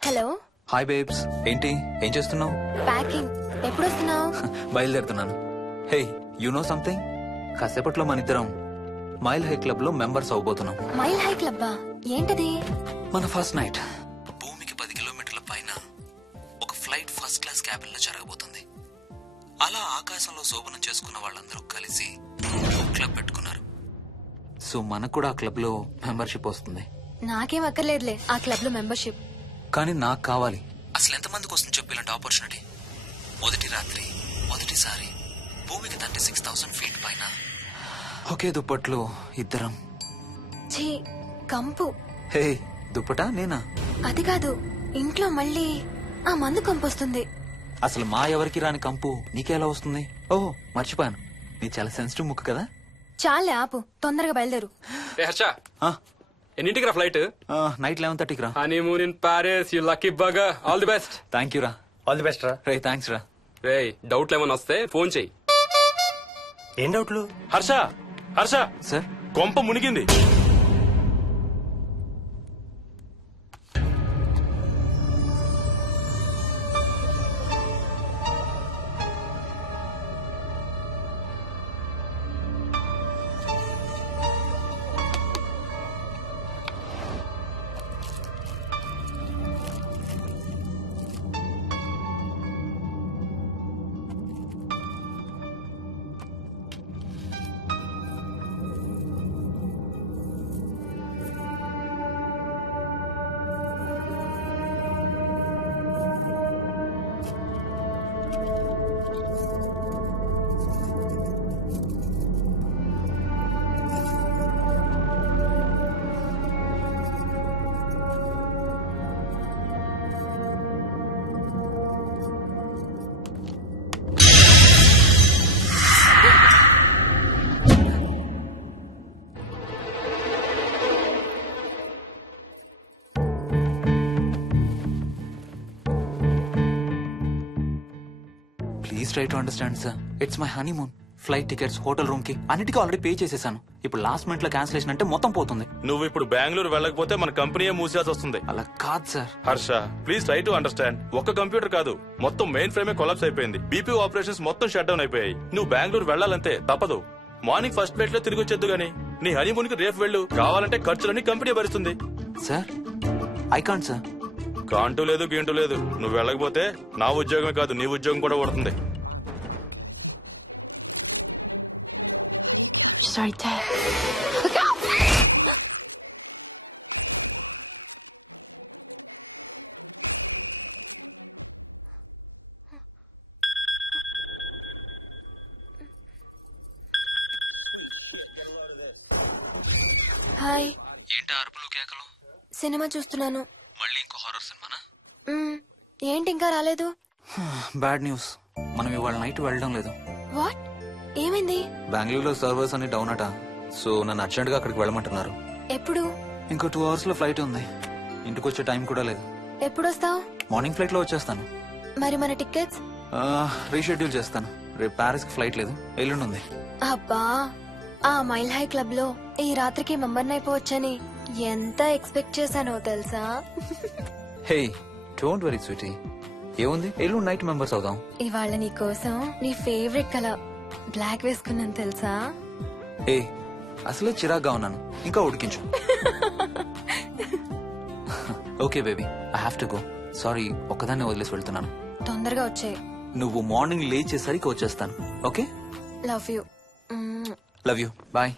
Hello. Hi babes, ఏంటి ఏం చేస్తున్నావు? ప్యాకింగ్. ఎప్పుడు వస్తున్నావు? బయలుదేరుతున్నాను. Hey, you know something? కాసేపట్లో మన ఇద్దరం మైల్ హై క్లబ్ లో మెంబర్స్ అవబోతున్నాం. మైల్ హై క్లబ్బా? ఏంటది? మన ఫస్ట్ నైట్ భూమికి 10 కిలోమీటర్ల పైన ఒక ఫ్లైట్ ఫస్ట్ క్లాస్ క్యాబిన్ లో జరగబోతుంది. అలా ఆకాశంలో శోభనం చేసుకున్న వాళ్ళందరూ కలిసి ఒక క్లబ్ పెట్టుకున్నారు. సో మనకు కూడా ఆ క్లబ్ లో మెంబర్షిప్ వస్తుంది. నాకేం అక్కర్లేదులే ఆ క్లబ్ లో మెంబర్షిప్. కానీ నాకు కావాలి. అసలు ఎంతమందికి వస్తుంది చెప్పు ఇలాంటి ఆపర్చునిటీ? మొదటి రాత్రి మొదటిసారి భూమికి 36,000 ఫీట్ పైన ఒకే దుప్పట్లో ఇద్దరం. ఛీ, కంపు. హే, దుప్పటా నేనా? అది కాదు, ఇంట్లో మళ్ళీ ఆ మందు కంపొస్తుంది. అసలు మా ఎవరికి రాని కంపు నీకెలా వస్తుంది? ఓహో, మర్చిపోయాను, నీ చాలా సెన్సిటివ్ ముక్కు కదా. చాలే ఆపు, తొందరగా బయలుదేరు. హర్ష, ఆ, ఎన్నింటికి రా ఫ్లైట్? నైట్ 11:30కి రా. Honeymoon in Paris, you lucky bugger. All the best. Thank you రా. ఆల్ ది బెస్ట్ రా. రే, థ్యాంక్స్ రా. రే, డౌట్లు ఏమైనా వస్తే ఫోన్ చెయ్యి. ఏం డౌట్లు? హర్ష, హర్ష, సార్, కొంప మునిగింది. Please try to understand sir. It's my honeymoon. Flight tickets, hotel room కి అన్నిటికీ ఆల్రెడీ పే చేసేసాను. ఇప్పుడు లాస్ట్ మినిట్ లో క్యాన్సిలేషన్ అంటే మొత్తం పోతుంది. నువ్వు ఇప్పుడు బెంగళూరు వెళ్ళకపోతే మన కంపెనీయే మూసేయాల్సి వస్తుంది. అలా కాదు sir. Harsha, please try to understand. ఒక్క కంప్యూటర్ కాదు, మొత్తం మెయిన్ ఫ్రేమే కొలాప్స్ అయిపోయింది. బీపీ ఆపరేషన్స్ మొత్తం షట్ డౌన్ అయిపోయాయి. నువ్వు బెంగళూరు వెళ్ళాలంటే తప్పదు. మార్నింగ్ ఫస్ట్ ఫ్లైట్ లో తిరిగి వచ్చేద్దు గానీ నీ హనీమూన్ కి రేపు వెళ్ళు. కావాలంటే ఖర్చులన్నీ కంపెనీ భరిస్తుంది. Sir, I can't sir. కాంటూ లేదు, గీంటూ లేదు. నువ్వు వెళ్ళకపోతే నా ఉద్యోగమే కాదు, నీ ఉద్యోగం కూడా పడుతుంది. హాయ్. ఏంటి అరుపులు కేకలు? సినిమా చూస్తున్నాను. మళ్ళీ ఇంకో హారర్ సినిమానా? ఏంటి ఇంకా రాలేదు? బ్యాడ్ న్యూస్, మనం ఇవాళ నైట్ వెళ్ళడం లేదు. వాట్? ఏమైంది? బెంగళూరులో సర్వర్స్ అన్ని డౌన్ అట. సో నన్ను అర్జెంట్ గా అక్కడికి వెళ్ళమంటున్నారు. ఎప్పుడు? ఇంకో 2 hours లో ఫ్లైట్ ఉంది. ఇంటికి వచ్చే టైం కూడా లేదు. ఎప్పుడు వస్తావు? మార్నింగ్ ఫ్లైట్ లో వచ్చేస్తాను. మరి మన టికెట్స్? రీషెడ్యూల్ చేస్తాను. రేపు ప్యారిస్ కి ఫ్లైట్ లేదు, ఎల్లుండి ఉంది. అబ్బా, ఆ మైల్ హై క్లబ్ లో ఈ రాత్రికి మెంబర్ అయిపోవచ్చని ఎంత ఎక్స్పెక్ట్ చేశానో తెలుసా? హే, డోంట్ వరీ స్వీటీ. ఏముంది, ఎల్లుండి నైట్ మెంబర్స్ అవుదాం. ఇవాళ నీ కోసం నీ ఫేవరెట్ కలర్ బ్లాక్ వేసుకున్నాను తెలుసా? ఏ, అసలే చిరాగ్గా ఉన్నాను, ఇంకా ఉడికించు. Okay baby, I have to go. Sorry, ఒక్కదాన్ని వదిలేసి వెళ్తున్నాను. తొందరగా వచ్చాయి. నువ్వు మార్నింగ్ లేచేసరికి వచ్చేస్తాను. Okay? Love you. Love you, bye.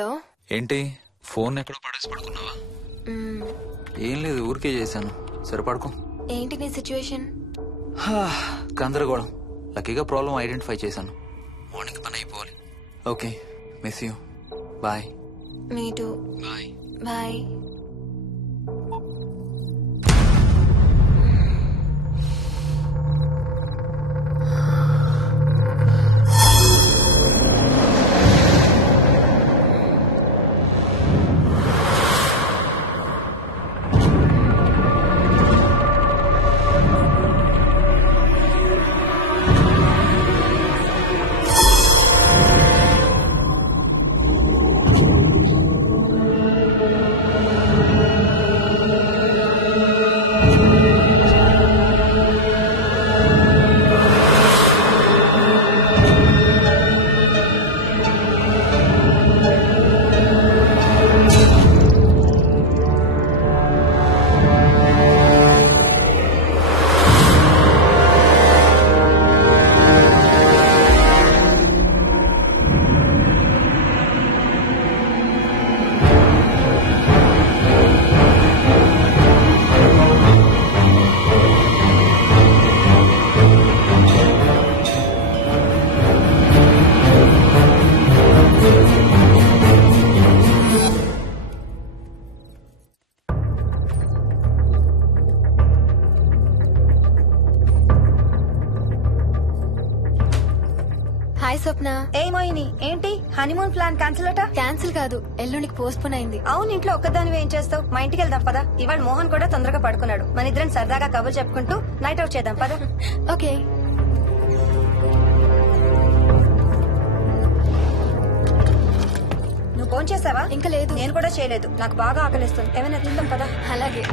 Hello. ఏంటి ఫోన్ ఎక్కడో పడేసి పడుకున్నావా? ఏం లేదు, ఊరికే చేశాను. సరే పడుకో. ఏంటి నీ సిచ్యువేషన్? గందరగోళం. లక్కీగా ప్రాబ్లం ఐడెంటిఫై చేశాను. మార్నింగ్ పని అయిపోవాలి. Okay, miss you. Bye. Me too. Bye. Bye. Hi Swapna. ఏ మోయిని, ఏంటి హనీమూన్ ప్లాన్ క్యాన్సిల్ అట? క్యాన్సిల్ కాదు, ఎల్లుండికి పోస్ట్ పోన్ అయింది. అవును, ఇంట్లో ఒక్కదానివి ఏం చేస్తావు? మా ఇంటికి వెళ్దాం పదా. ఇవాళ మోహన్ కూడా తొందరగా పడుకున్నాడు. మన ఇద్దరం సరదాగా కబుర్లు చెప్పుకుంటూ నైట్ అవుట్ చేద్దాం పదా. ఓకే. నువ్వు ఫోన్ చేసావా? ఇంకా లేదు. నేను కూడా చేయలేదు. నాకు బాగా ఆకలిస్తుంది. ఏమైనా తిందాం పదా. అలాగే.